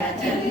Yeah.